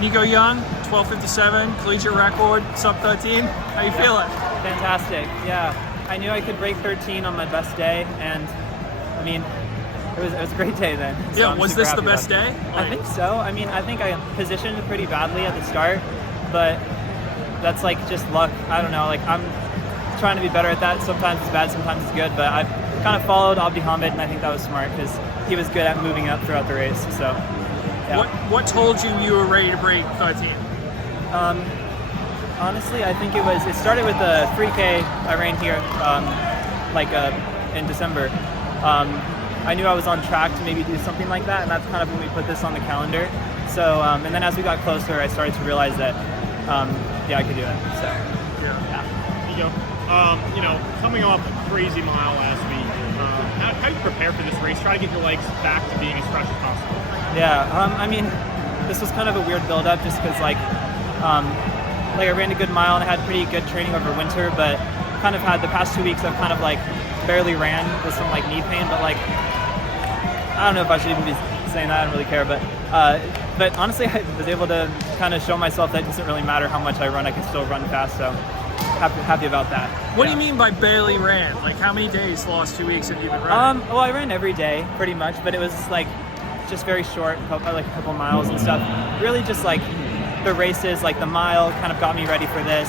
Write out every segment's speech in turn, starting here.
Nico Young, 12:57, collegiate record, sub 13. How you feeling? Fantastic. Yeah, I knew I could break 13 on my best day, and I mean, it was a great day then. So Yeah, I'm was super this the happy best about it. day? I think so. I mean, I think I positioned pretty badly at the start, but that's like just luck. I don't know. Like I'm trying to be better at that. Sometimes it's bad, sometimes it's good. But I've kind of followed Abdi Hamid, and I think that was smart because he was good at moving up throughout the race. So. Yeah. What told you were ready to break 13? Honestly, I think it started with a 3K I ran here in December. I knew I was on track to maybe do something like that, and that's kind of when we put this on the calendar. So, and then as we got closer, I started to realize that, I could do it. So, You go. Coming off a crazy mile last week, how do you prepare for this race? Try to get your legs back to being as fresh as possible. Yeah, I mean, this was kind of a weird build-up just because, I ran a good mile and I had pretty good training over winter, but kind of had the past 2 weeks I've kind of barely ran with some knee pain, but I don't know if I should even be saying that. I don't really care, but honestly, I was able to kind of show myself that it doesn't really matter how much I run, I can still run fast. So happy about that. What do you mean by barely ran? How many days the last 2 weeks have you been running? Well, I ran every day pretty much, but it was just very short, a couple miles and stuff. Really just the races, the mile kind of got me ready for this.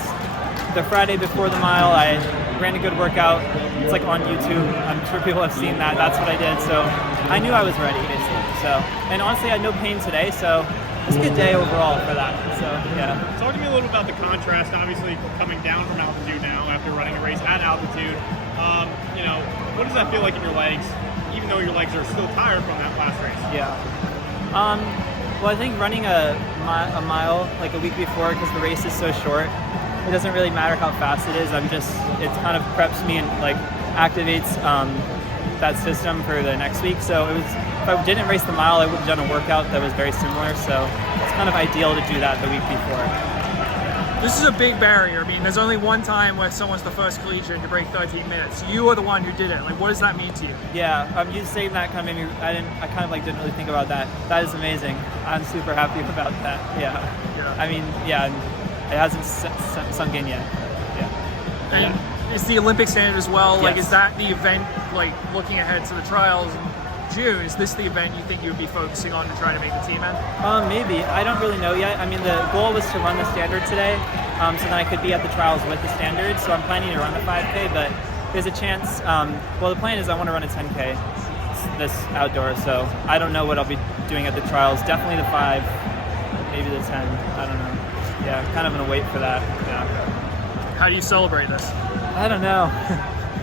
The Friday before the mile, I ran a good workout. It's on YouTube. I'm sure people have seen that. That's what I did. So I knew I was ready, basically. So, and honestly, I had no pain today. So it's a good day overall for that. So yeah. Talk to me a little about the contrast. Obviously, coming down from altitude now after running a race at altitude. What does that feel like in your legs? Even though your legs are still tired from that last race. Yeah. Well, I think running a mile a week before, because the race is so short, it doesn't really matter how fast it is. It kind of preps me and activates that system for the next week. So if I didn't race the mile, I would have done a workout that was very similar. So it's kind of ideal to do that the week before. This is a big barrier. I mean, there's only one time where someone's the first collegiate to break 13 minutes. You are the one who did it. What does that mean to you? Yeah, you saying that kind of made me. I didn't really think about that. That is amazing. I'm super happy about that. Yeah. I mean, yeah, it hasn't sunk in yet. Yeah. And it's the Olympic standard as well. Yes. Is that the event? Looking ahead to the trials in June, is this the event you think you would be focusing on to try to make the team in? Maybe. I don't really know yet. I mean, the goal was to run the standard today, so then I could be at the trials with the standard. So I'm planning to run the 5K, but there's a chance. The plan is I want to run a 10K this outdoor, so I don't know what I'll be doing at the trials. Definitely the 5, maybe the 10. I don't know. Yeah, kind of gonna wait for that. Yeah. How do you celebrate this? I don't know.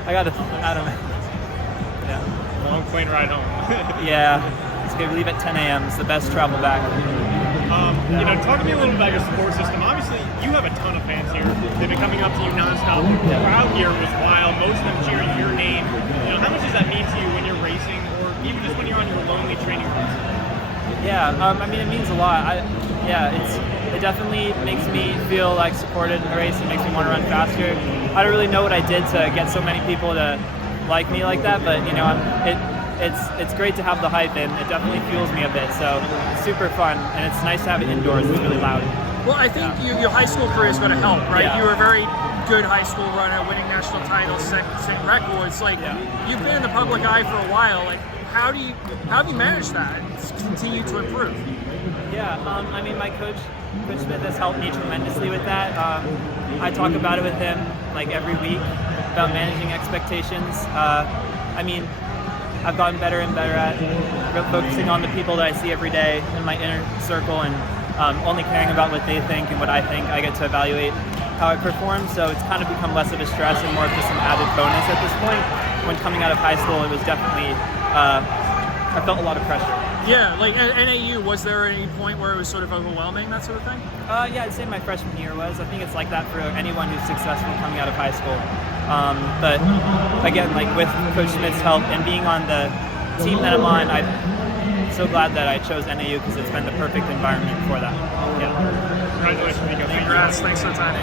I don't know. Yeah. Long plane ride home. Yeah. It's gonna leave at 10 a.m. It's the best travel back. Talk to me a little about your support system. Obviously, you have a ton of fans here. They've been coming up to you nonstop. The crowd here was wild. Most of them cheering your name. How much does that mean to you when you're racing, or even just when you're on your lonely training runs? Yeah. I mean, it means a lot. It definitely makes me feel supported in the race. It makes me want to run faster. I don't really know what I did to get so many people to like me like that, but it's great to have the hype, and it definitely fuels me a bit. So it's super fun, and it's nice to have it indoors. It's really loud. Well, I think your high school career is going to help, right? Yeah. You were a very good high school runner, winning national titles, setting records. You've been in the public eye for a while. How have you managed that and continue to improve? Yeah, I mean, my coach Smith has helped me tremendously with that. I talk about it with him every week about managing expectations. I mean, I've gotten better and better at focusing on the people that I see every day in my inner circle, and only caring about what they think and what I think. I get to evaluate how I perform, so it's kind of become less of a stress and more of just an added bonus at this point. When coming out of high school, it was definitely, I felt a lot of pressure. Yeah, at NAU, was there any point where it was sort of overwhelming, that sort of thing? Yeah, I'd say my freshman year was. I think it's like that for anyone who's successful coming out of high school. But again, with Coach Smith's help and being on the team that I'm on, I'm so glad that I chose NAU because it's been the perfect environment for that. Yeah. Congratulations, Nico. Congrats. Thanks for the time.